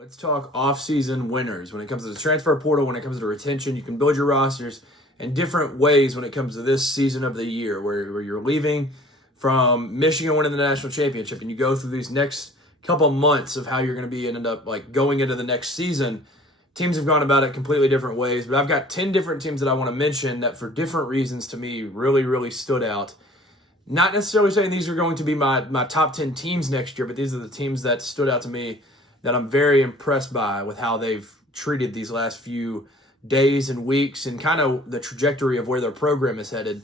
Let's talk off-season winners. When it comes to the transfer portal, when it comes to retention, you can build your rosters in different ways when it comes to this season of the year, where you're leaving from Michigan winning the national championship, and you go through these next couple months of how you're going to be ended up like going into the next season. Teams have gone about it completely different ways, but I've got 10 different teams that I want to mention that for different reasons to me really stood out. Not necessarily saying these are going to be my top 10 teams next year, but these are the teams that stood out to me that I'm very impressed by with how they've treated these last few days and weeks and kind of the trajectory of where their program is headed,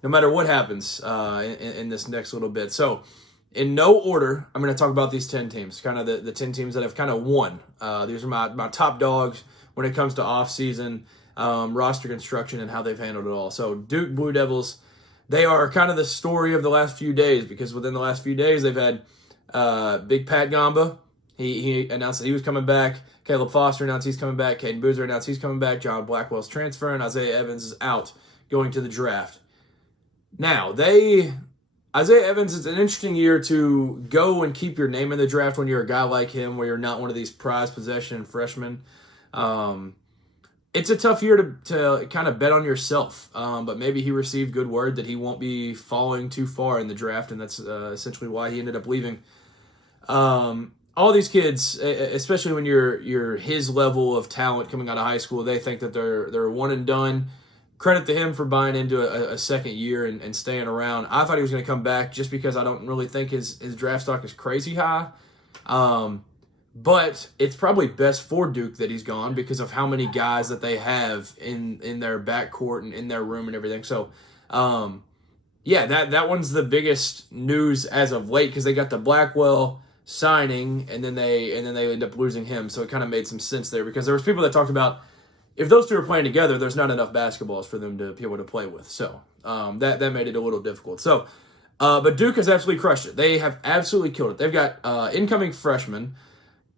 no matter what happens in this next little bit. So in no order, I'm going to talk about these 10 teams, kind of the 10 teams that have kind of won. These are my top dogs when it comes to off-season roster construction and how they've handled it all. So Duke Blue Devils, they are kind of the story of the last few days because within the last few days, they've had Big Pat Gamba. He announced that he was coming back. Caleb Foster announced he's coming back. Caden Boozer announced he's coming back. John Blackwell's transferring. Isaiah Evans is out, going to the draft. Now, Isaiah Evans, it's an interesting year to go and keep your name in the draft when you're a guy like him, where you're not one of these prized possession freshmen. It's a tough year to kind of bet on yourself, but maybe he received good word that he won't be falling too far in the draft, and that's essentially why he ended up leaving. All these kids, especially when you're his level of talent coming out of high school, they think that they're one and done. Credit to him for buying into a second year and staying around. I thought he was going to come back just because I don't really think his draft stock is crazy high. But it's probably best for Duke that he's gone because of how many guys that they have in their backcourt and in their room and everything. So, that one's the biggest news as of late because they got the Blackwell signing and then they end up losing him. So it kind of made some sense there because there was people that talked about if those two are playing together, there's not enough basketballs for them to be able to play with. So that made it a little difficult. So, but Duke has absolutely crushed it. They have absolutely killed it. They've got incoming freshman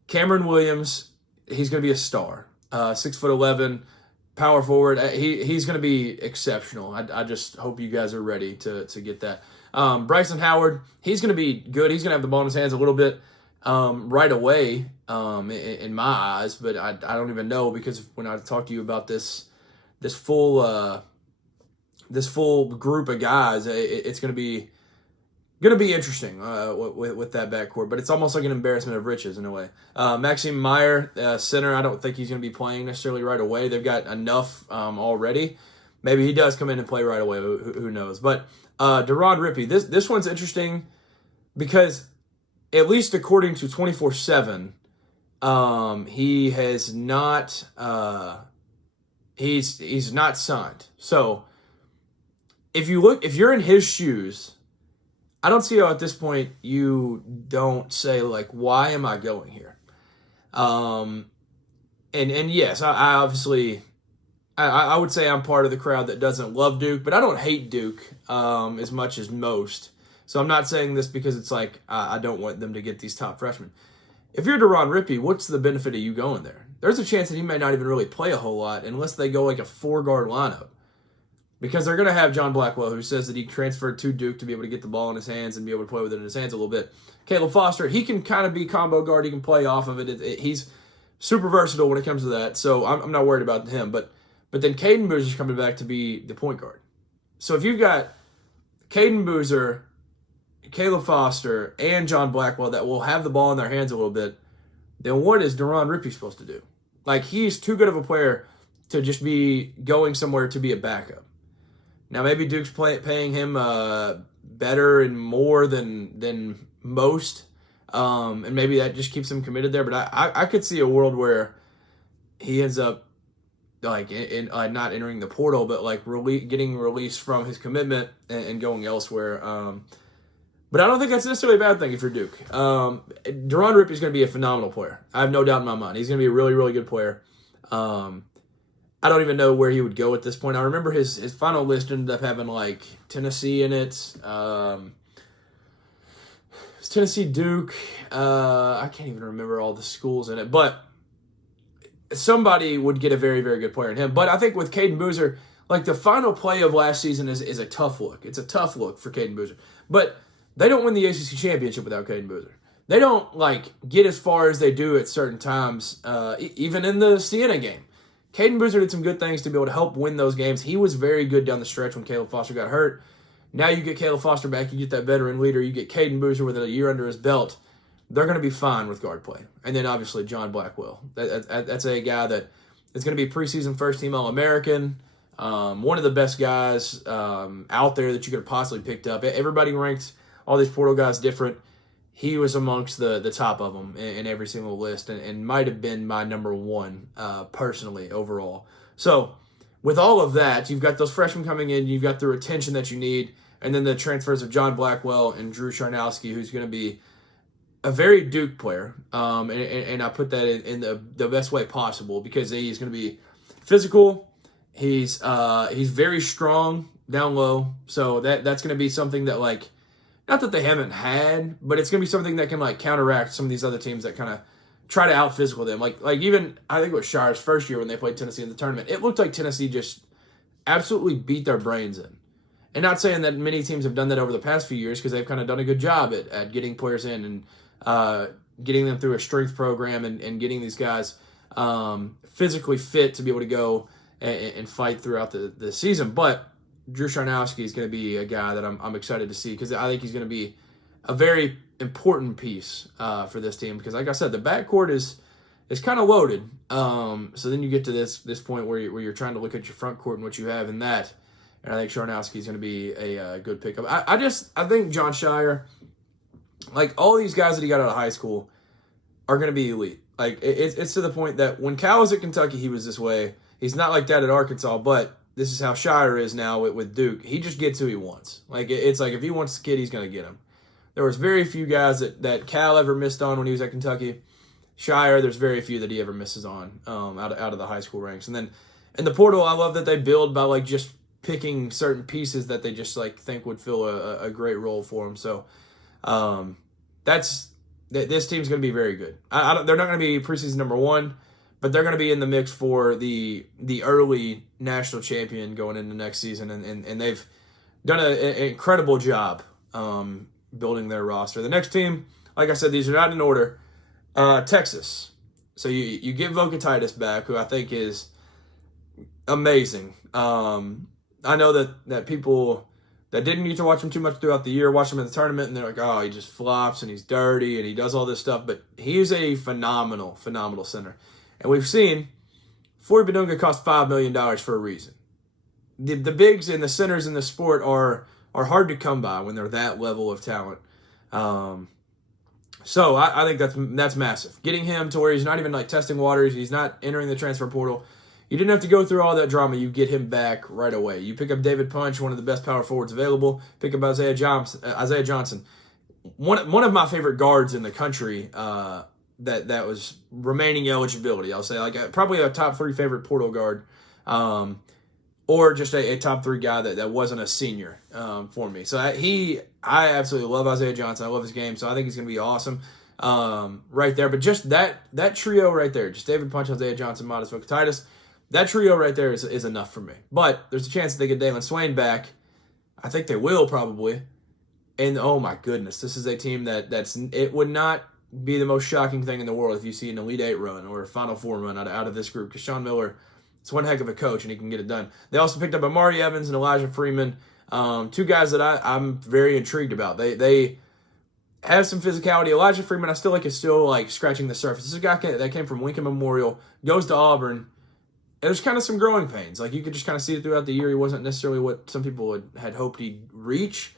Cameron Williams. He's going to be a star. 6'11", power forward. He's going to be exceptional. I just hope you guys are ready to get that. Bryson Howard, he's going to be good. He's going to have the ball in his hands a little bit right away in my eyes, but I don't even know because when I talk to you about this full group of guys, it's going to be interesting with that backcourt. But it's almost like an embarrassment of riches in a way. Maxime Meyer, center, I don't think he's going to be playing necessarily right away. They've got enough already. Maybe he does come in and play right away. Who knows? But Deron Rippey, this one's interesting because at least according to 24/7, he has not he's not signed. So if you're in his shoes, I don't see how at this point you don't say like, why am I going here? And yes, I obviously. I would say I'm part of the crowd that doesn't love Duke, but I don't hate Duke as much as most. So I'm not saying this because it's like I don't want them to get these top freshmen. If you're Deron Rippey, what's the benefit of you going there? There's a chance that he may not even really play a whole lot unless they go like a 4-guard lineup. Because they're going to have John Blackwell, who says that he transferred to Duke to be able to get the ball in his hands and be able to play with it in his hands a little bit. Caleb Foster, he can kind of be combo guard. He can play off of it. He's super versatile when it comes to that. So I'm not worried about him. But then Caden Boozer's coming back to be the point guard. So if you've got Caden Boozer, Caleb Foster, and John Blackwell that will have the ball in their hands a little bit, then what is Deron Rippey supposed to do? Like, he's too good of a player to just be going somewhere to be a backup. Now, maybe Duke's paying him better and more than most, and maybe that just keeps him committed there. But I could see a world where he ends up like not entering the portal, but like getting released from his commitment and going elsewhere. But I don't think that's necessarily a bad thing if you're Duke. Deron Rippey is going to be a phenomenal player. I have no doubt in my mind. He's going to be a really, really good player. I don't even know where he would go at this point. I remember his final list ended up having like Tennessee in it. It's Tennessee, Duke. I can't even remember all the schools in it, but somebody would get a very, very good player in him. But I think with Caden Boozer, like the final play of last season is a tough look. It's a tough look for Caden Boozer. But they don't win the ACC championship without Caden Boozer. they don't like get as far as they do at certain times, even in the Siena game. Caden Boozer did some good things to be able to help win those games. He was very good down the stretch when Caleb Foster got hurt. Now you get Caleb Foster back, you get that veteran leader, you get Caden Boozer with a year under his belt. They're going to be fine with guard play. And then obviously John Blackwell. That's a guy that is going to be preseason first-team All-American, one of the best guys out there that you could have possibly picked up. Everybody ranks all these portal guys different. He was amongst the top of them in every single list and might have been my number one personally overall. So with all of that, you've got those freshmen coming in, you've got the retention that you need, and then the transfers of John Blackwell and Drew Charnowski, who's going to be a very Duke player, and I put that in the best way possible because he's going to be physical. He's very strong down low, so that's going to be something that, like, not that they haven't had, but it's going to be something that can, like, counteract some of these other teams that kind of try to out-physical them. Like even, I think it was Shire's first year when they played Tennessee in the tournament, it looked like Tennessee just absolutely beat their brains in. And not saying that many teams have done that over the past few years because they've kind of done a good job at getting players in and getting them through a strength program and getting these guys physically fit to be able to go and fight throughout the season. But Drew Charnowski is going to be a guy that I'm excited to see because I think he's going to be a very important piece for this team because, like I said, the backcourt is kind of loaded. So then you get to this point where you're trying to look at your front court and what you have in that. And I think Charnowski is going to be a good pickup. I think John Shire, like all these guys that he got out of high school, are going to be elite. Like it's to the point that when Cal was at Kentucky, he was this way. He's not like that at Arkansas, but this is how Shire is now with Duke. He just gets who he wants. Like it's like if he wants the kid, he's going to get him. There was very few guys that Cal ever missed on when he was at Kentucky. Shire, there's very few that he ever misses on out of the high school ranks. And then in the portal, I love that they build by like just picking certain pieces that they just like think would fill a great role for him. So this team's going to be very good. They're not going to be preseason number one, but they're going to be in the mix for the early national champion going into next season, and they've done an incredible job building their roster. The next team, like I said, these are not in order. Texas. So you get Vokatitis back, who I think is amazing. I know that people that didn't need to watch him too much throughout the year watch him in the tournament, and they're like, oh, he just flops and he's dirty and he does all this stuff. But he's a phenomenal, phenomenal center. And we've seen Floyd Badunga cost $5 million for a reason. The bigs and the centers in the sport are hard to come by when they're that level of talent. So I think that's massive. Getting him to where he's not even like testing waters, he's not entering the transfer portal. You didn't have to go through all that drama. You get him back right away. You pick up David Punch, one of the best power forwards available. Pick up Isaiah Johnson, one of my favorite guards in the country. That was remaining eligibility. I'll say like probably a top 3 favorite portal guard, or just a top 3 guy that wasn't a senior for me. So I absolutely love Isaiah Johnson. I love his game. So I think he's going to be awesome right there. But just that trio right there, just David Punch, Isaiah Johnson, Modest Vokatitis, that trio right there is enough for me. But there's a chance that they get Dalen Swain back. I think they will probably. And oh my goodness, this is a team it would not be the most shocking thing in the world if you see an Elite 8 run or a Final Four run out of this group, because Sean Miller is one heck of a coach and he can get it done. They also picked up Amari Evans and Elijah Freeman, 2 guys that I'm very intrigued about. They have some physicality. Elijah Freeman, I still like, is still like scratching the surface. This is a guy that came from Lincoln Memorial, goes to Auburn. And there's kind of some growing pains. Like you could just kind of see it throughout the year. He wasn't necessarily what some people had hoped he'd reach,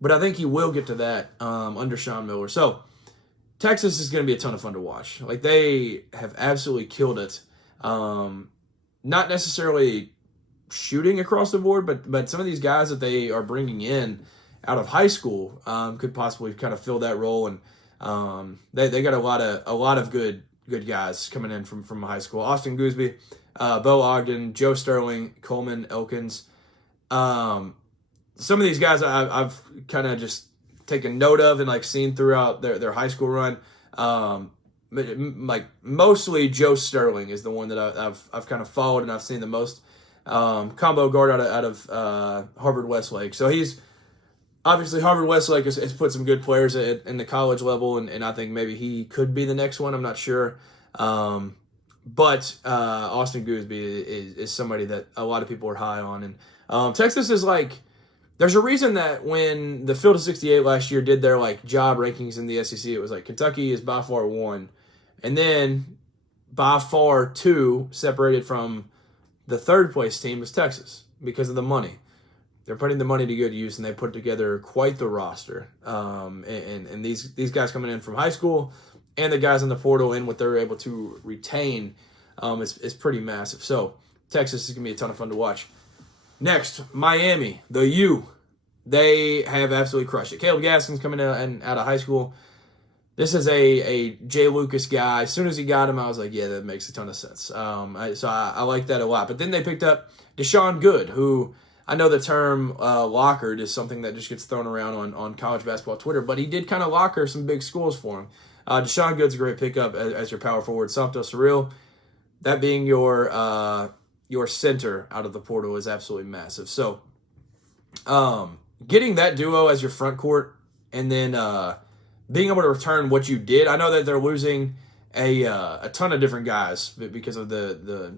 but I think he will get to that under Sean Miller. So Texas is going to be a ton of fun to watch. Like they have absolutely killed it. Not necessarily shooting across the board, but some of these guys that they are bringing in out of high school could possibly kind of fill that role. And they got a lot of good guys coming in from high school. Austin Gooseby, Bo Ogden, Joe Sterling, Coleman Elkins. Some of these guys I've kind of just taken note of and like seen throughout their high school run. Like mostly Joe Sterling is the one that I've kind of followed and I've seen the most. Combo guard out of Harvard Westlake. So he's Obviously, Harvard Westlake has put some good players in the college level, and I think maybe he could be the next one. I'm not sure. But Austin Gooseby is somebody that a lot of people are high on. And Texas is like, there's a reason that when the Field of 68 last year did their like job rankings in the SEC, it was like Kentucky is by far one. And then by far two, separated from the third place team, is Texas because of the money. They're putting the money to good use, and they put together quite the roster. And these guys coming in from high school and the guys in the portal and what they're able to retain is pretty massive. So Texas is going to be a ton of fun to watch. Next, Miami, the U. They have absolutely crushed it. Caleb Gaskin's coming out of high school. This is a Jay Lucas guy. As soon as he got him, I was like, yeah, that makes a ton of sense. So I like that a lot. But then they picked up Deshaun Good, who I know the term lockered is something that just gets thrown around on college basketball Twitter, but he did kind of locker some big schools for him. Deshaun Good's a great pickup as your power forward. Santos Surreal, that being your center out of the portal is absolutely massive. So getting that duo as your front court and then being able to return what you did. I know that they're losing a ton of different guys because of the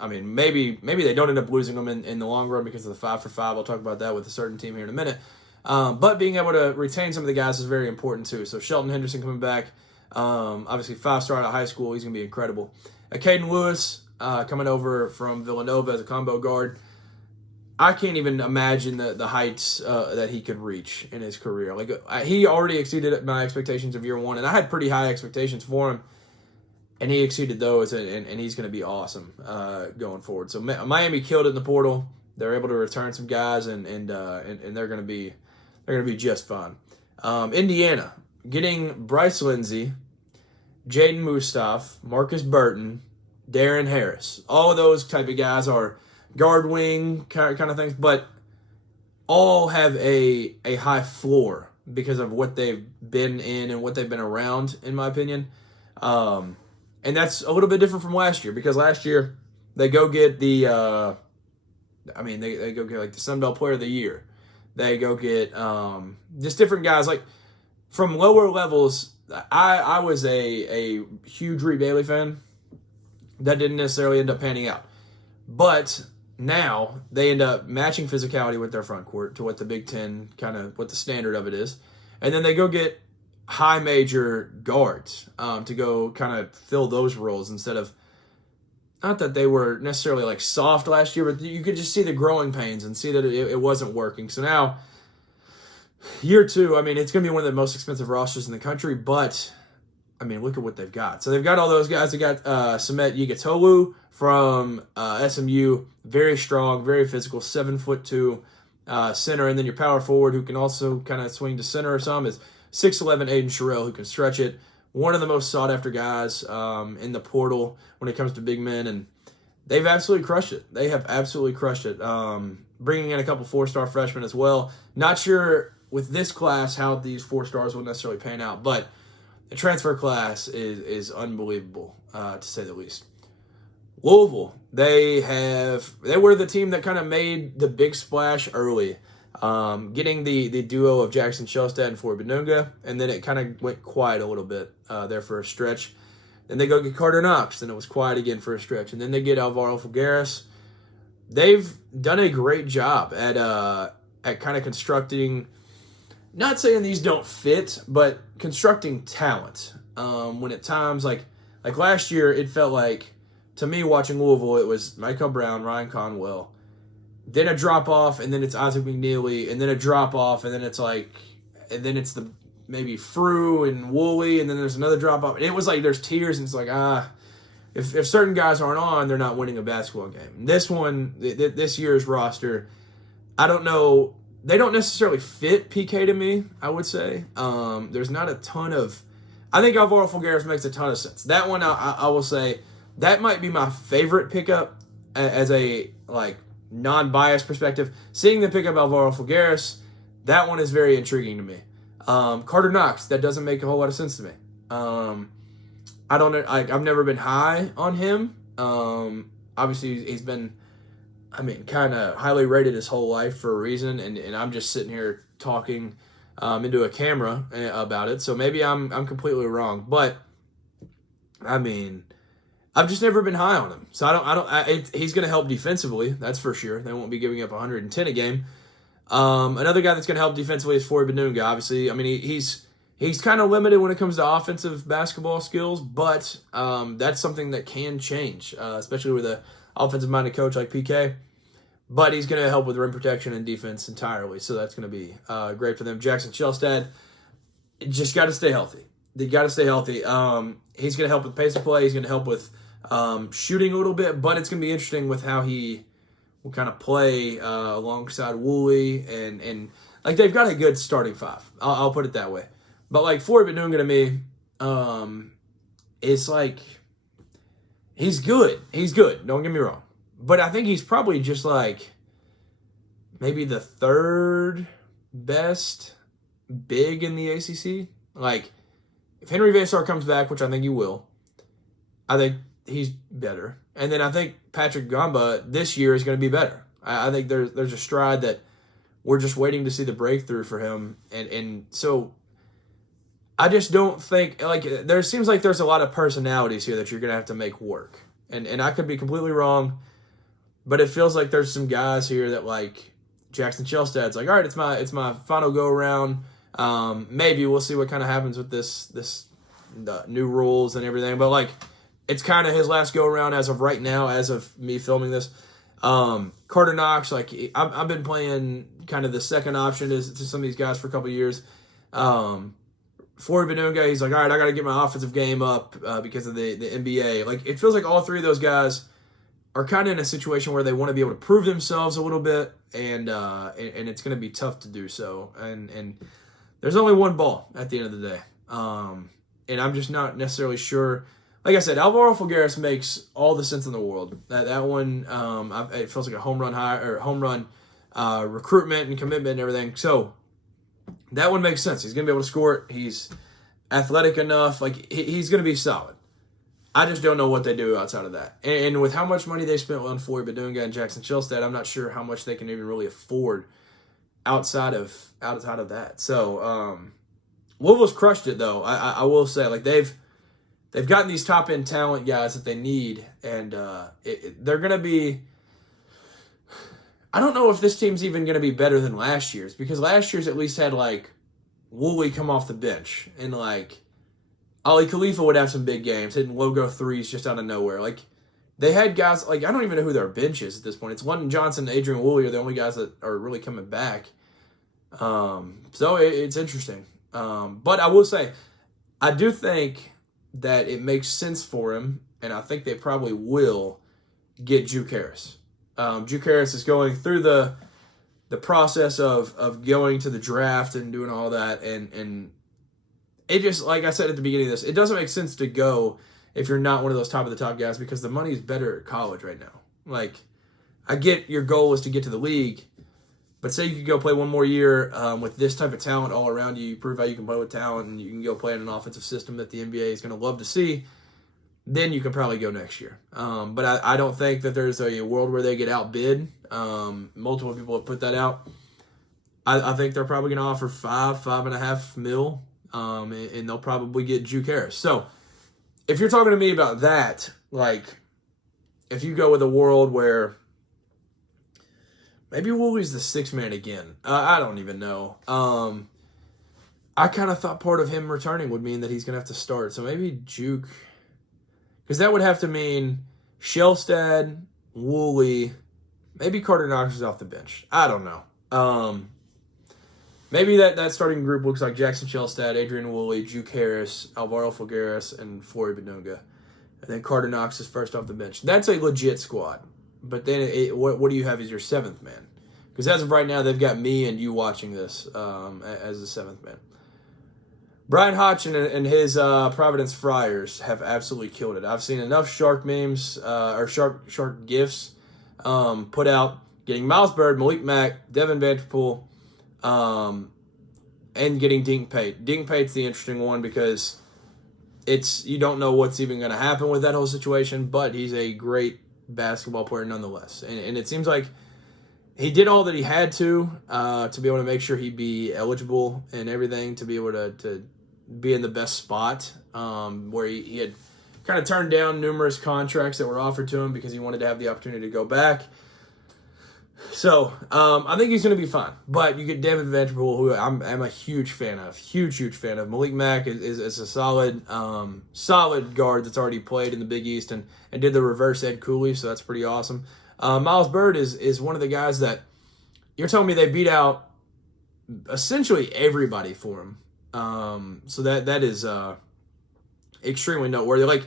I mean, maybe they don't end up losing them in the long run because of the 5-for-5. I'll talk about that with a certain team here in a minute. But being able to retain some of the guys is very important too. So Shelton Henderson coming back, obviously 5-star out of high school, he's going to be incredible. Caden Lewis coming over from Villanova as a combo guard. I can't even imagine the heights that he could reach in his career. Like he already exceeded my expectations of year one, and I had pretty high expectations for him. And he exceeded those, and he's going to be awesome going forward. So Miami killed it in the portal. They're able to return some guys, and they're going to be just fine. Indiana getting Bryce Lindsey, Jaden Mustaf, Marcus Burton, Darren Harris. All of those type of guys are guard wing kind of things, but all have a high floor because of what they've been in and what they've been around, in my opinion. And that's a little bit different from last year because last year they go get they go get like the Sun Belt Player of the Year. They go get just different guys like from lower levels. I was a huge Reed Bailey fan. That didn't necessarily end up panning out, but now they end up matching physicality with their front court to what the Big Ten kind of what the standard of it is, and then they go get high major guards to go kind of fill those roles instead of, not that they were necessarily like soft last year, but you could just see the growing pains and see that it wasn't working. So now, year two, I mean, it's going to be one of the most expensive rosters in the country, but I mean, look at what they've got. So they've got all those guys. They got Samet Yigatolu from SMU, very strong, very physical, 7'2" center, and then your power forward who can also kind of swing to center or some is 6'11" Aiden Sherrill, who can stretch it. One of the most sought-after guys in the portal when it comes to big men, and they've absolutely crushed it. They have absolutely crushed it. Bringing in a couple 4-star freshmen as well. Not sure with this class how these 4 stars will necessarily pan out, but the transfer class is unbelievable, to say the least. Louisville, they were the team that kind of made the big splash early. Getting the duo of Jackson Shellstad and Floyd Benunga, and then it kind of went quiet a little bit there for a stretch. Then they go get Carter Knox, and it was quiet again for a stretch. And then they get Alvaro Figueres. They've done a great job at kind of constructing, not saying these don't fit, but constructing talent. When at times, like last year, it felt like, to me watching Louisville, it was Michael Brown, Ryan Conwell, then a drop-off, and then it's Isaac McNeely, and then a drop-off, and then it's the maybe Frew and Woolley, and then there's another drop-off. And it was like there's tiers, and it's like, if certain guys aren't on, they're not winning a basketball game. This year's roster, I don't know, they don't necessarily fit PK to me, I would say. There's not a ton of, I think Alvaro Figueres makes a ton of sense. That one, I will say, that might be my favorite pickup as a, non-biased perspective. Seeing the pickup Alvaro Figueres, that one is very intriguing to me. Carter Knox, that doesn't make a whole lot of sense to me. I don't know. I've never been high on him. Obviously, he's been, kind of highly rated his whole life for a reason, and I'm just sitting here talking into a camera about it. So maybe I'm completely wrong, but I mean, I've just never been high on him. So he's going to help defensively. That's for sure. They won't be giving up 110 a game. Another guy that's going to help defensively is Floyd Benunga. Obviously, I mean, he's kind of limited when it comes to offensive basketball skills, but that's something that can change, especially with an offensive-minded coach like PK. But he's going to help with rim protection and defense entirely, so that's going to be great for them. Jackson Shelstad just got to stay healthy. They got to stay healthy. He's going to help with pace of play. He's going to help with shooting a little bit, but it's going to be interesting with how he will kind of play alongside Woolley, and like they've got a good starting five. I'll put it that way. But like Floyd Benunga to me, it's like he's good. He's good. Don't get me wrong. But I think he's probably just like maybe the third best big in the ACC. Like if Henry Vesar comes back, which I think he will, I think he's better. And then I think Patrick Gamba this year is going to be better. I think there's a stride that we're just waiting to see the breakthrough for him. And so I just don't think, like, there seems like there's a lot of personalities here that you're going to have to make work. And I could be completely wrong, but it feels like there's some guys here that, like, Jackson Shelstad's like, all right, it's my final go-around. Maybe we'll see what kind of happens with this new rules and everything. But, like, it's kind of his last go-around as of right now, as of me filming this. Carter Knox, like, I've been playing kind of the second option to some of these guys for a couple of years. Floyd Benunga, he's like, all right, I got to get my offensive game up because of the NBA. Like, it feels like all three of those guys are kind of in a situation where they want to be able to prove themselves a little bit, and it's going to be tough to do so. And there's only one ball at the end of the day. And I'm just not necessarily sure. Like I said, Alvaro Figueres makes all the sense in the world. That one, it feels like a home run recruitment and commitment and everything. So that one makes sense. He's going to be able to score it. He's athletic enough. Like, he's going to be solid. I just don't know what they do outside of that. And with how much money they spent on Floyd Benunga and Jackson Shelstad, I'm not sure how much they can even really afford outside of that. So Louisville's crushed it, though. I will say, like, they've gotten these top end talent guys that they need, and they're going to be. I don't know if this team's even going to be better than last year's, because last year's at least had, like, Woolley come off the bench, and, like, Ali Khalifa would have some big games, hitting logo threes just out of nowhere. Like, they had guys, like, I don't even know who their bench is at this point. It's London Johnson and Adrian Woolley are the only guys that are really coming back. So it's interesting. But I will say, I do think that it makes sense for him, and I think they probably will get Juke Harris. Juke Harris is going through the process of going to the draft and doing all that, and it just, like I said at the beginning of this, it doesn't make sense to go if you're not one of those top of the top guys, because the money is better at college right now. Like, I get your goal is to get to the league, but say you could go play one more year with this type of talent all around you, you prove how you can play with talent, and you can go play in an offensive system that the NBA is going to love to see, then you can probably go next year. But I don't think that there's a world where they get outbid. Multiple people have put that out. I think they're probably going to offer $5.5 million, and they'll probably get Juke Harris. So if you're talking to me about that, like, if you go with a world where maybe Woolley's the sixth man again, I don't even know. I kind of thought part of him returning would mean that he's going to have to start. So maybe Juke, because that would have to mean Shelstad, Woolley, maybe Carter Knox is off the bench. I don't know. Maybe that starting group looks like Jackson Shelstad, Adrian Woolley, Juke Harris, Alvaro Figueres, and Floyd Benunga. And then Carter Knox is first off the bench. That's a legit squad. But then what do you have as your seventh man? Because as of right now, they've got me and you watching this as the seventh man. Brian Hodgson and his Providence Friars have absolutely killed it. I've seen enough shark memes or shark gifs put out, getting Miles Bird, Malik Mack, Devin Vanderpool, and getting Dink Pate. Dink Pate's the interesting one because you don't know what's even going to happen with that whole situation, but he's a great basketball player nonetheless. And it seems like he did all that he had to be able to make sure he'd be eligible and everything, to be able to be in the best spot, where he had kind of turned down numerous contracts that were offered to him because he wanted to have the opportunity to go back. So I think he's going to be fine. But you get David Vanderpool, who I'm a huge fan of. Huge fan of. Malik Mack is a solid guard that's already played in the Big East and did the reverse Ed Cooley, so that's pretty awesome. Miles Byrd is one of the guys that you're telling me they beat out essentially everybody for him. So that is extremely noteworthy. Like,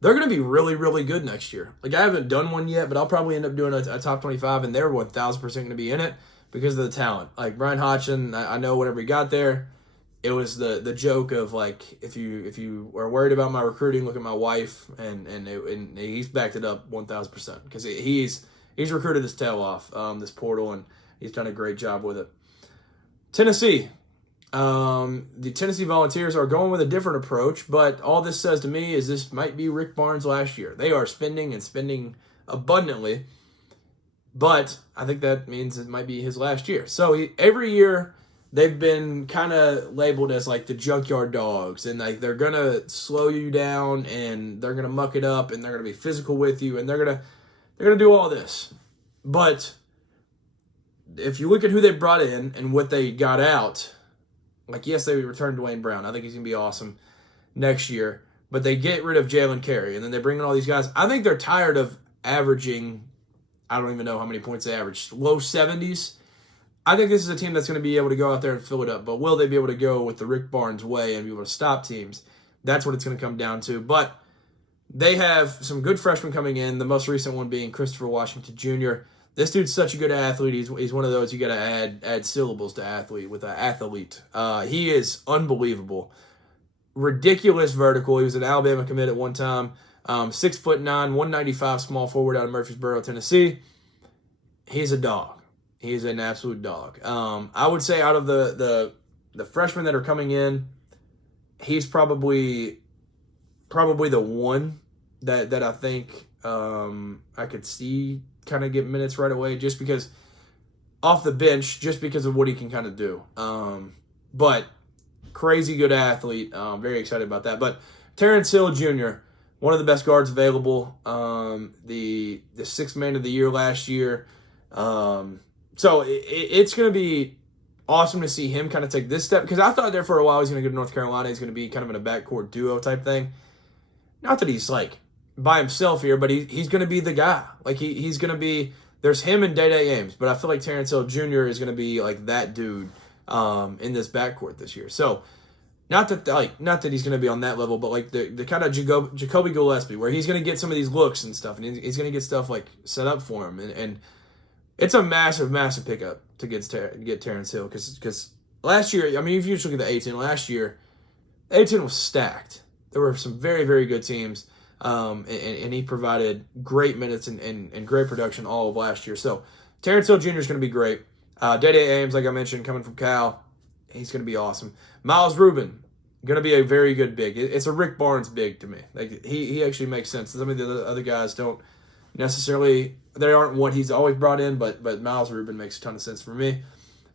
they're going to be really, really good next year. Like, I haven't done one yet, but I'll probably end up doing a top 25, and they're 1,000% going to be in it because of the talent. Like, Brian Hodgson, I know whenever he got there, it was the joke of, like, if you are worried about my recruiting, look at my wife, and he's backed it up 1,000% because he's recruited his tail off, this portal, and he's done a great job with it. Tennessee. The Tennessee Volunteers are going with a different approach, but all this says to me is this might be Rick Barnes' last year. They are spending abundantly, but I think that means it might be his last year. So every year they've been kind of labeled as like the junkyard dogs, and like they're gonna slow you down, and they're gonna muck it up, and they're gonna be physical with you, and they're gonna do all this. But if you look at who they brought in and what they got out. Like, yes, they returned Dwayne Brown. I think he's going to be awesome next year. But they get rid of Jalen Carey, and then they bring in all these guys. I think they're tired of averaging, I don't even know how many points they averaged, low 70s. I think this is a team that's going to be able to go out there and fill it up. But will they be able to go with the Rick Barnes way and be able to stop teams? That's what it's going to come down to. But they have some good freshmen coming in, the most recent one being Christopher Washington Jr., This dude's such a good athlete. He's one of those you got to add syllables to athlete with athlete. He is unbelievable, ridiculous vertical. He was an Alabama commit at one time. 6'9", 195 small forward out of Murfreesboro, Tennessee. He's a dog. He's an absolute dog. I would say out of the freshmen that are coming in, he's probably the one that I think I could see kind of get minutes right away, just because off the bench, just because of what he can kind of do. But crazy good athlete. Very excited about that. But Terrence Hill Jr., one of the best guards available. The sixth man of the year last year. So it's going to be awesome to see him kind of take this step, because I thought there for a while he's going to go to North Carolina. He's going to be kind of in a backcourt duo type thing. Not that he's like by himself here, but he's going to be the guy. Like he's going to be. There's him and Day-Day Ames, but I feel like Terrence Hill Jr. is going to be like that dude in this backcourt this year. So not that he's going to be on that level, but like the kind of Jacoby Gillespie, where he's going to get some of these looks and stuff, and he's going to get stuff like set up for him, and it's a massive pickup to get Terrence Hill, because last year, I mean, if you just look at the A-10, last year, the A-10 was stacked. There were some very, very good teams, and he provided great minutes and great production all of last year. So Terrence Hill Jr. is going to be great. Day-Day Ames, like I mentioned, coming from Cal, he's going to be awesome. Miles Rubin, going to be a very good big. It's a Rick Barnes big to me. Like he actually makes sense. Some of the other guys don't necessarily, they aren't what he's always brought in, but Miles Rubin makes a ton of sense for me.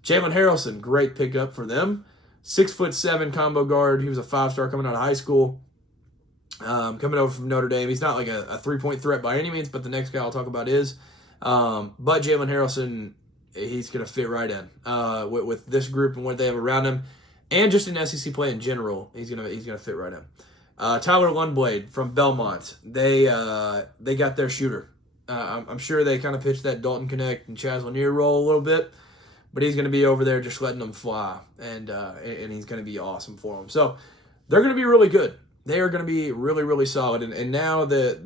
Jalen Harrelson, great pickup for them. 6'7" combo guard. He was a 5-star coming out of high school. Coming over from Notre Dame. He's not like a three-point threat by any means, but the next guy I'll talk about is. But Jalen Harrelson, he's going to fit right in with this group and what they have around him, and just in SEC play in general, he's gonna fit right in. Tyler Lundblade from Belmont, they got their shooter. I'm sure they kind of pitched that Dalton Connect and Chaz Lanier role a little bit, but he's going to be over there just letting them fly, and he's going to be awesome for them. So they're going to be really good. They are going to be really, really solid. And now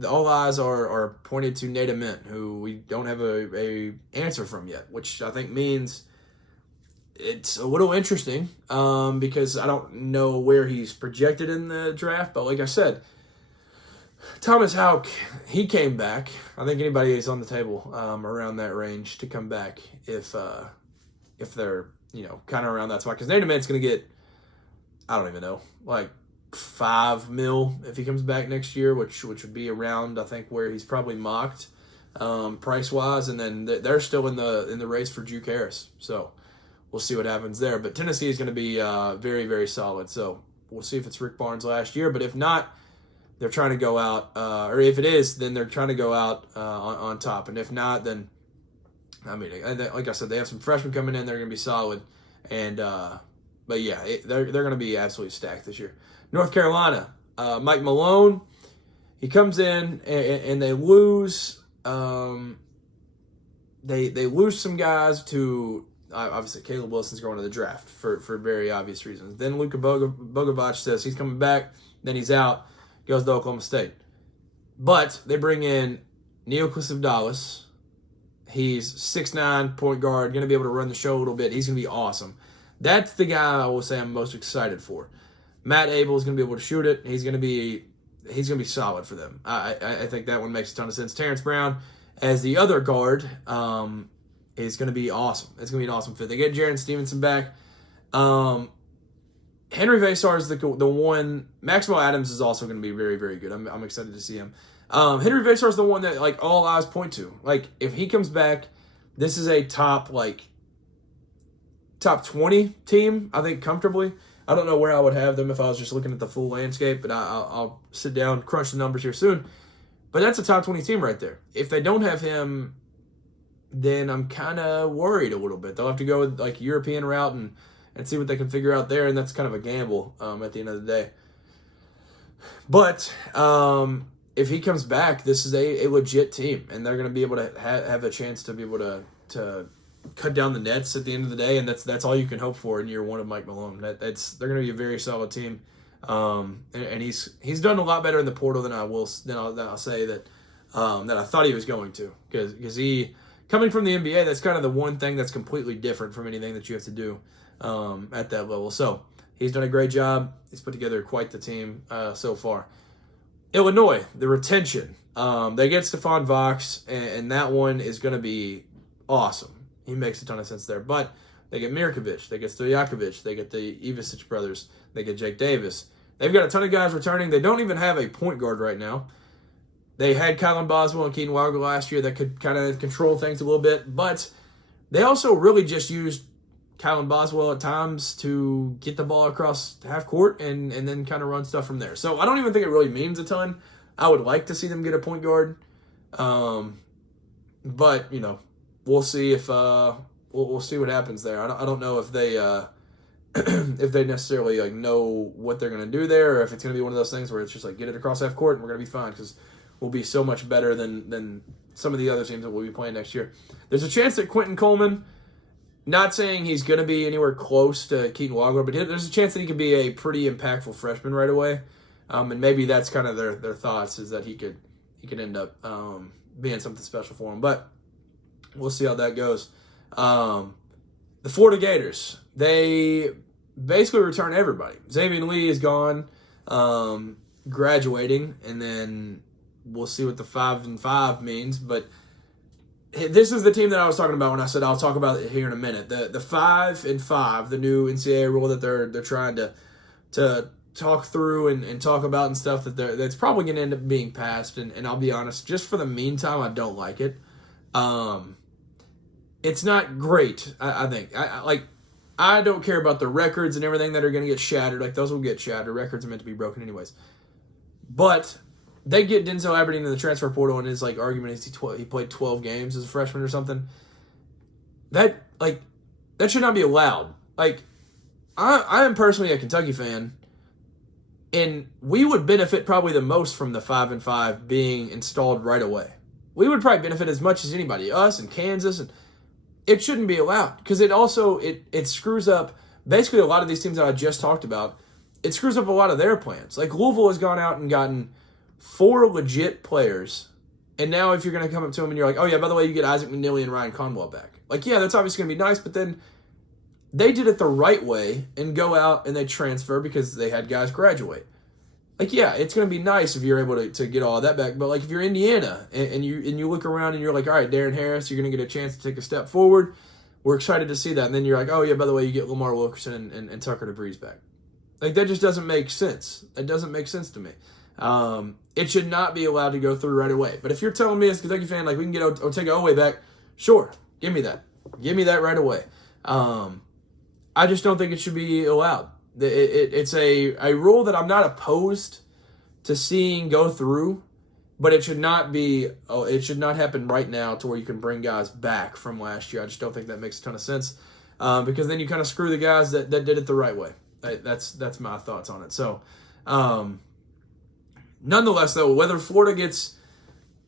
all eyes are pointed to Nate Ament, who we don't have a answer from yet, which I think means it's a little interesting because I don't know where he's projected in the draft. But like I said, Thomas Houck, he came back. I think anybody is on the table around that range to come back if they're, kind of around that spot. Because Nate Ament's going to get, I don't even know, like $5 million if he comes back next year, which would be around, I think, where he's probably mocked. price wise, and then they're still in the race for Juke Harris. So we'll see what happens there. But Tennessee is going to be very, very solid. So we'll see if it's Rick Barnes last year. But if not, they're trying to go out, or if it is, then they're trying to go out on top. And if not, then, I mean, like I said, they have some freshmen coming in. They're going to be solid. And but yeah, they're going to be absolutely stacked this year. North Carolina, Mike Malone, he comes in and they lose. They lose some guys to. Obviously, Caleb Wilson's going to the draft for very obvious reasons. Then Luka Bogovic says he's coming back. Then he's out. Goes to Oklahoma State. But they bring in Neoclis Dallas. He's 6'9", point guard, going to be able to run the show a little bit. He's going to be awesome. That's the guy I will say I'm most excited for. Matt Abel is going to be able to shoot it. He's going to be solid for them. I think that one makes a ton of sense. Terrence Brown as the other guard is going to be awesome. It's going to be an awesome fit. They get Jaron Stevenson back. Henry Vasar is the one. Maxwell Adams is also going to be very, very good. I'm excited to see him. Henry Vasar is the one that like all eyes point to. Like if he comes back, this is a top 20 team. I think comfortably. I don't know where I would have them if I was just looking at the full landscape, but I'll sit down, crunch the numbers here soon. But that's a top 20 team right there. If they don't have him, then I'm kind of worried a little bit. They'll have to go with like European route and see what they can figure out there, and that's kind of a gamble at the end of the day. But if he comes back, this is a legit team, and they're going to be able to have a chance to be able to cut down the nets at the end of the day, and that's all you can hope for in year one of Mike Malone. They're going to be a very solid team, and he's done a lot better in the portal than I'll say that I thought he was going to, because he coming from the NBA, that's kind of the one thing that's completely different from anything that you have to do at that level. So he's done a great job. He's put together quite the team so far. Illinois, the retention. They get Stephon Vox, and that one is going to be awesome. He makes a ton of sense there. But they get Mirkovic, they get Stojakovic, they get the Ivisic brothers, they get Jake Davis. They've got a ton of guys returning. They don't even have a point guard right now. They had Kylan Boswell and Keaton Wilder last year that could kind of control things a little bit, but they also really just used Kylan Boswell at times to get the ball across half court and then kind of run stuff from there. So I don't even think it really means a ton. I would like to see them get a point guard. But, we'll see if we'll see what happens there. I don't know if they if they necessarily know what they're going to do there, or if it's going to be one of those things where it's just get it across half court and we're going to be fine, because we'll be so much better than some of the other teams that we'll be playing next year. There's a chance that Quentin Coleman, not saying he's going to be anywhere close to Keaton Wagler, but there's a chance that he could be a pretty impactful freshman right away. And maybe that's kind of their thoughts, is that he could end up being something special for him. But we'll see how that goes. The Florida Gators, they basically return everybody. Xavier Lee is gone, graduating, and then we'll see what the 5-5 means. But this is the team that I was talking about when I said I'll talk about it here in a minute. The 5-5, the new NCAA rule that they're trying to talk through and talk about and stuff that's probably going to end up being passed. And I'll be honest, just for the meantime, I don't like it. It's not great. I think I don't care about the records and everything that are going to get shattered. Those will get shattered. Records are meant to be broken anyways. But they get Denzel Aberdeen in the transfer portal, and his argument is he played 12 games as a freshman or something. That should not be allowed. I am personally a Kentucky fan, and we would benefit probably the most from the 5-5 being installed right away. We would probably benefit as much as anybody, us and Kansas, and it shouldn't be allowed, because it also it screws up basically a lot of these teams that I just talked about. It screws up a lot of their plans. Louisville has gone out and gotten 4 legit players, and now if you're going to come up to them and you're like, oh yeah, by the way, you get Isaac McNeely and Ryan Conwell back. Yeah, that's obviously going to be nice, but then they did it the right way and go out and they transfer because they had guys graduate. Yeah, it's going to be nice if you're able to get all of that back, but if you're Indiana and you look around and you're like, all right, Darren Harris, you're going to get a chance to take a step forward. We're excited to see that. And then you're like, oh yeah, by the way, you get Lamar Wilkerson and Tucker DeVries back. That just doesn't make sense. It doesn't make sense to me. It should not be allowed to go through right away. But if you're telling me as a Kentucky fan, like, we can get Otega Oweh back, sure, give me that. Give me that right away. I just don't think it should be allowed. It's a rule that I'm not opposed to seeing go through, but it should not be. It should not happen right now to where you can bring guys back from last year. I just don't think that makes a ton of sense, because then you kind of screw the guys that did it the right way. That's my thoughts on it. So, nonetheless, though, whether Florida gets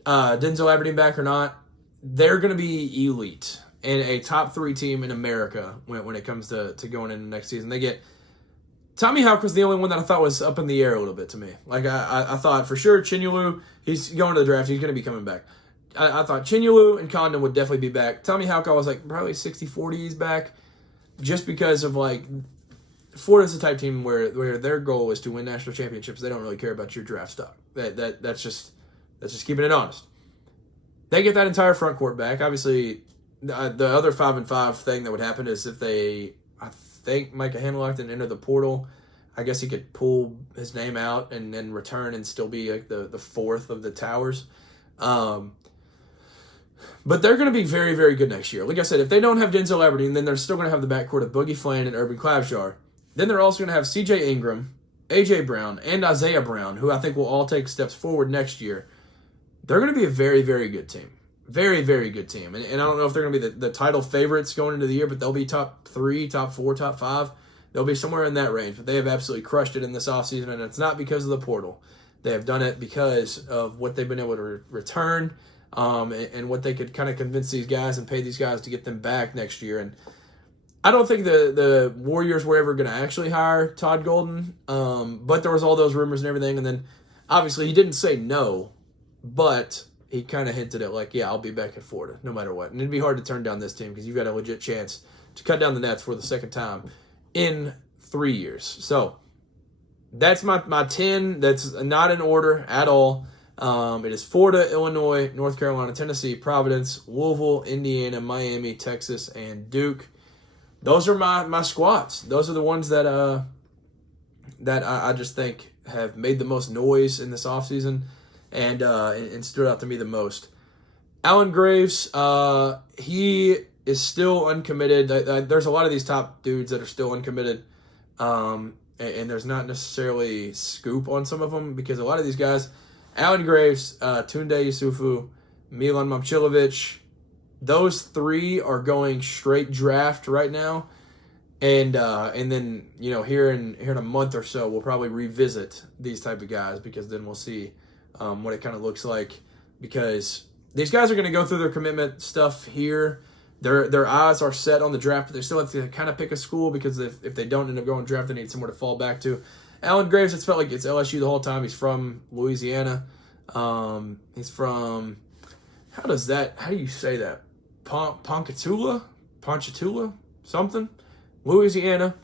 Denzel Aberdeen back or not, they're going to be elite and a top 3 team in America when it comes to going into next season. They get Tommy Houck was the only one that I thought was up in the air a little bit to me. Like, I thought for sure Chinyelu, he's going to the draft. He's going to be coming back. I thought Chinyelu and Condon would definitely be back. Tommy Houck, I was like, probably 60-40 he's back, just because of, like, Florida's the type team where their goal is to win national championships. They don't really care about your draft stock. That's just keeping it honest. They get that entire front court back. Obviously, the other 5-5 thing that would happen is if I think Micah Hanlock didn't enter the portal, I guess he could pull his name out and then return and still be like the fourth of the Towers. But they're going to be very, very good next year. Like I said, if they don't have Denzel Aberdeen, then they're still going to have the backcourt of Boogie Flan and Urban Klabjar. Then they're also going to have C.J. Ingram, A.J. Brown, and Isaiah Brown, who I think will all take steps forward next year. They're going to be a very, very good team. Very, very good team. And I don't know if they're going to be the title favorites going into the year, but they'll be top 3, top 4, top 5. They'll be somewhere in that range. But they have absolutely crushed it in this offseason, and it's not because of the portal. They have done it because of what they've been able to return, and what they could kind of convince these guys and pay these guys to get them back next year. And I don't think the Warriors were ever going to actually hire Todd Golden, but there was all those rumors and everything. And then, obviously, he didn't say no, but he kind of hinted at, like, yeah, I'll be back at Florida no matter what. And it'd be hard to turn down this team because you've got a legit chance to cut down the nets for the second time in 3 years. So that's my 10. That's not in order at all. It is Florida, Illinois, North Carolina, Tennessee, Providence, Louisville, Indiana, Miami, Texas, and Duke. Those are my squads. Those are the ones that I just think have made the most noise in this offseason and stood out to me the most. Alan Graves, he is still uncommitted. There's a lot of these top dudes that are still uncommitted, and there's not necessarily scoop on some of them because a lot of these guys, Alan Graves, Tunde Yusufu, Milan Momcilovic, those 3 are going straight draft right now, and then here in a month or so we'll probably revisit these type of guys because then we'll see what it kind of looks like, because these guys are going to go through their commitment stuff here. Their eyes are set on the draft, but they still have to kind of pick a school because if they don't end up going draft, they need somewhere to fall back to. Alan Graves, it's felt like it's LSU the whole time. He's from Louisiana. He's from, how do you say that? Ponchatoula, something, Louisiana.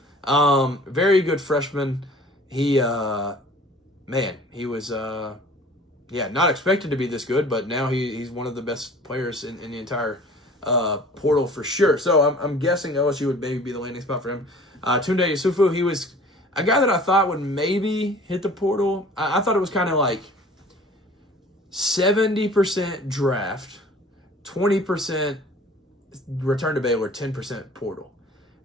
Very good freshman. He was not expected to be this good, but now he's one of the best players in the entire portal for sure. So I'm guessing LSU would maybe be the landing spot for him. Tunde Yusufu, he was a guy that I thought would maybe hit the portal. I thought it was kind of like 70% draft, 20% return to Baylor, 10% portal.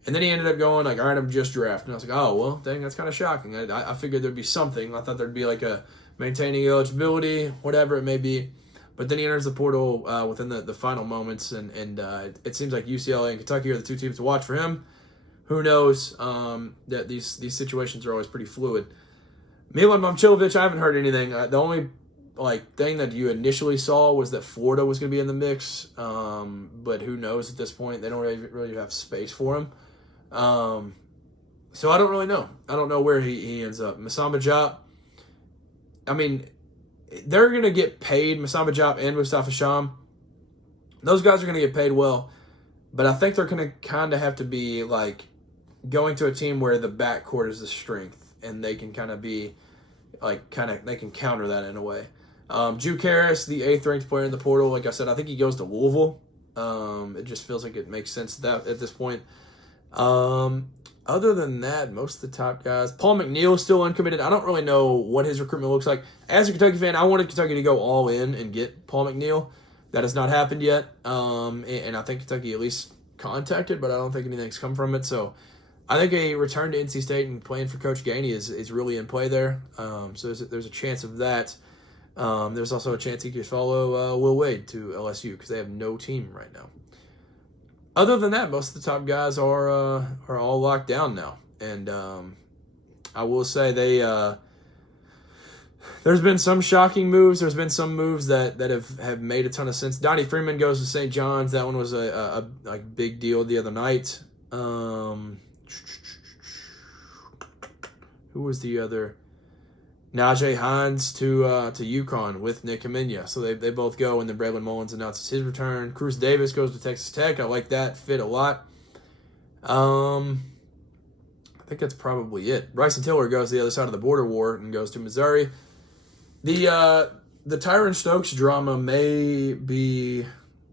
And then he ended up going like, all right, I'm just drafting. And I was like, oh, well, dang, that's kind of shocking. I figured there'd be something. I thought there'd be like a maintaining eligibility, whatever it may be. But then he enters the portal within the final moments, and it seems like UCLA and Kentucky are the 2 teams to watch for him. Who knows? That these situations are always pretty fluid. Milan Momcilovic, I haven't heard anything. The only thing that you initially saw was that Florida was going to be in the mix, but who knows at this point? They don't really have space for him. So I don't really know. I don't know where he ends up. Masamba Diop, I mean, they're going to get paid, Masamba Diop and Mustafa Sham. Those guys are going to get paid well, but I think they're going to kind of have to be like going to a team where the backcourt is the strength, and they can kind of be they can counter that in a way. Juke Harris, the 8th ranked player in the portal, like I said, I think he goes to Louisville. It just feels like it makes sense at this point. Other than that, most of the top guys. Paul McNeil is still uncommitted. I don't really know what his recruitment looks like. As a Kentucky fan, I wanted Kentucky to go all in and get Paul McNeil. That has not happened yet. And I think Kentucky at least contacted, but I don't think anything's come from it. So I think a return to NC State and playing for Coach Gainey is really in play there. So there's a chance of that. There's also a chance he could follow Will Wade to LSU because they have no team right now. Other than that, most of the top guys are all locked down now, and I will say there's been some shocking moves. There's been some moves that have made a ton of sense. Donnie Freeman goes to St. John's. That one was a big deal the other night. Who was the other? Najee Hines to UConn with Nick Kaminya. So they both go, and then Braylon Mullins announces his return. Cruz Davis goes to Texas Tech. I like that fit a lot. I think that's probably it. Bryson Tiller goes to the other side of the border war and goes to Missouri. The Tyron Stokes drama may be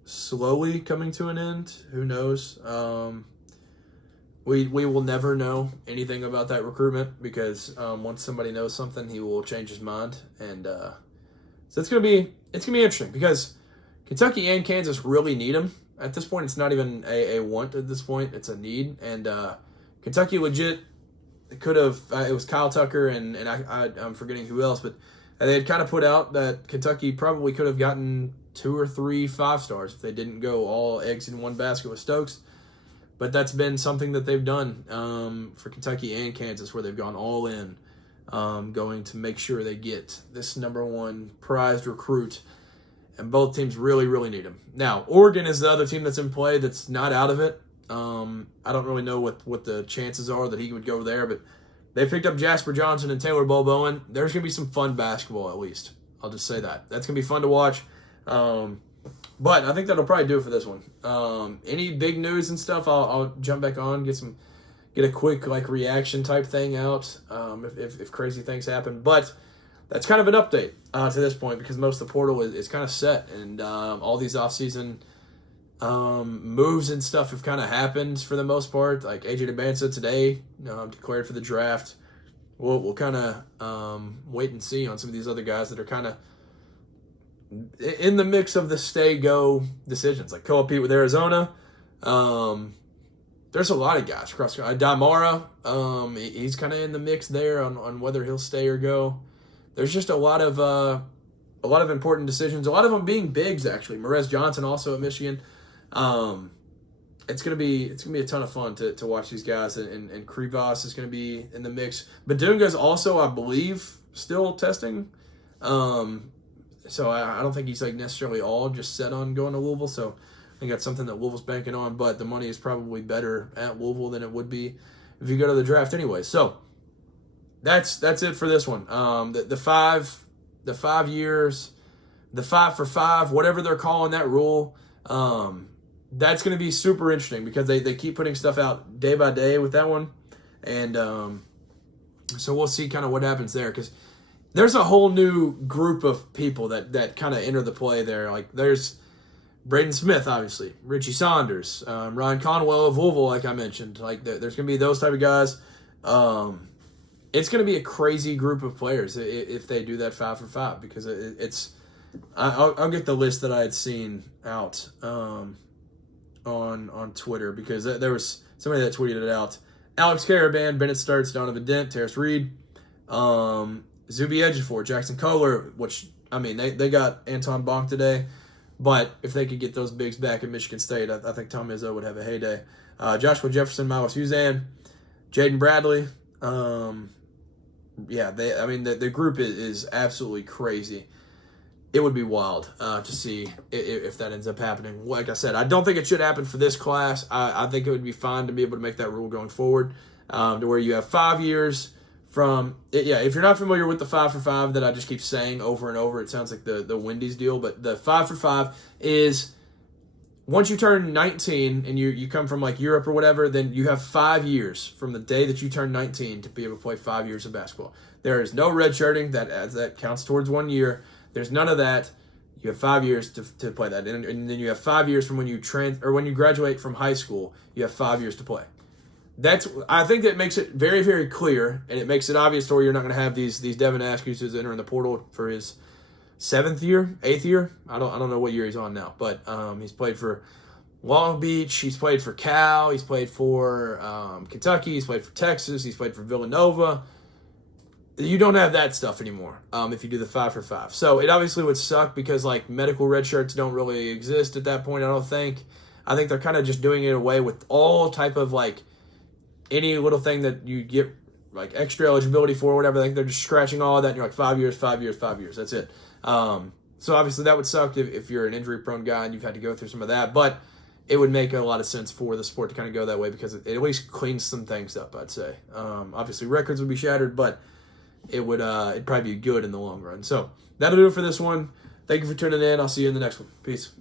slowly coming to an end. Who knows? We will never know anything about that recruitment because once somebody knows something, he will change his mind, and so it's gonna be interesting because Kentucky and Kansas really need him at this point. It's not even a want at this point; it's a need, and Kentucky legit could have. It was Kyle Tucker and I'm forgetting who else, but they had kind of put out that Kentucky probably could have gotten 2 or 3 5-stars if they didn't go all eggs in one basket with Stokes. But that's been something that they've done for Kentucky and Kansas, where they've gone all in, going to make sure they get this number one prized recruit. And both teams really, really need him. Now, Oregon is the other team that's in play that's not out of it. I don't really know what the chances are that he would go there, but they picked up Jasper Johnson and Taylor Bowen. There's going to be some fun basketball, at least. I'll just say that. That's going to be fun to watch. But I think that'll probably do it for this one. Any big news and stuff, I'll jump back on, get a quick reaction type thing out if crazy things happen. But that's kind of an update to this point because most of the portal is kind of set, and all these offseason moves and stuff have kind of happened for the most part. Like AJ DeBanza today declared for the draft. We'll kind of wait and see on some of these other guys that are kind of in the mix of the stay-go decisions, like Koa Pete with Arizona. There's a lot of guys across. Damara, he's kind of in the mix there on whether he'll stay or go. There's just a lot of important decisions. A lot of them being bigs, actually. Marez Johnson also at Michigan. It's gonna be a ton of fun to watch these guys, and Krivas is gonna be in the mix. Badunga's also, I believe, still testing. So I don't think he's necessarily all just set on going to Louisville. So I think that's something that Louisville's banking on. But the money is probably better at Louisville than it would be if you go to the draft anyway. So that's it for this one. The 5 years, the 5 for 5, whatever they're calling that rule. That's going to be super interesting because they keep putting stuff out day by day with that one. And so we'll see kind of what happens there because there's a whole new group of people that kind of enter the play there. Like there's Braden Smith, obviously, Richie Saunders, Ryan Conwell of Louisville, like I mentioned. Like there's going to be those type of guys. It's going to be a crazy group of players if they do that 5 for 5 because it's. I'll get the list that I had seen out on Twitter because there was somebody that tweeted it out. Alex Caravan, Bennett Sturts, Donovan Dent, Terrace Reed, Zuby Ejiofor, Jackson Kohler, which, I mean, they got Anton Bonk today, but if they could get those bigs back at Michigan State, I think Tom Izzo would have a heyday. Joshua Jefferson, Miles Uzan, Jaden Bradley. The group is absolutely crazy. It would be wild to see if that ends up happening. Like I said, I don't think it should happen for this class. I think it would be fine to be able to make that rule going forward to where you have 5 years from – if you're not familiar with the 5 for 5 that I just keep saying over and over, it sounds like the Wendy's deal. But the 5 for 5 is once you turn 19 and you come from like Europe or whatever, then you have 5 years from the day that you turn 19 to be able to play 5 years of basketball. There is no redshirting. That counts towards 1 year. There's none of that. You have 5 years to play that, and then you have 5 years from when you when you graduate from high school. You have 5 years to play. I think that makes it very, very clear, and it makes it obvious to where you're not going to have these Devin Askews who's entering the portal for his 8th year. I don't know what year he's on now, but he's played for Long Beach, he's played for Cal, he's played for Kentucky, he's played for Texas, he's played for Villanova. You don't have that stuff anymore if you do the 5 for 5. So it obviously would suck because like medical red shirts don't really exist at that point, I don't think. I think they're kind of just doing it away with all type of like any little thing that you get like extra eligibility for or whatever. I think they're just scratching all of that and you're like 5 years, 5 years, 5 years. That's it. So obviously that would suck if you're an injury-prone guy and you've had to go through some of that. But it would make a lot of sense for the sport to kind of go that way because it at least cleans some things up, I'd say. Obviously records would be shattered, but it'd probably be good in the long run. So that'll do it for this one. Thank you for tuning in. I'll see you in the next one. Peace.